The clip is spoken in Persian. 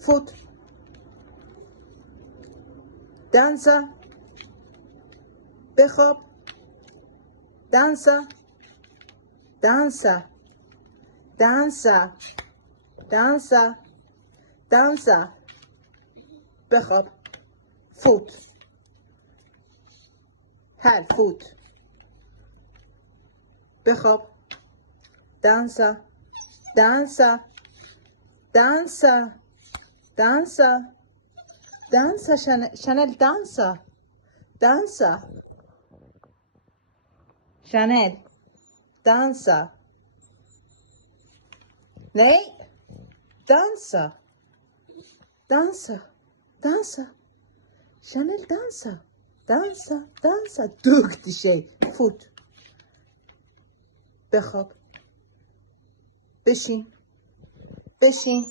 فوت. dansa. بخواب. dansa. dansa. dansa. dansa. dansa. بخواب. فوت. هر فوت. بخواب. dansa. dansa. dansa. dansa. dansa. شانل dansa. dansa. شانل dansa. Nej. dansa. dansa. dansa. شانل dansa. dansa. dansa. duktig tjej. فوت. بخواب. بشین. بشین.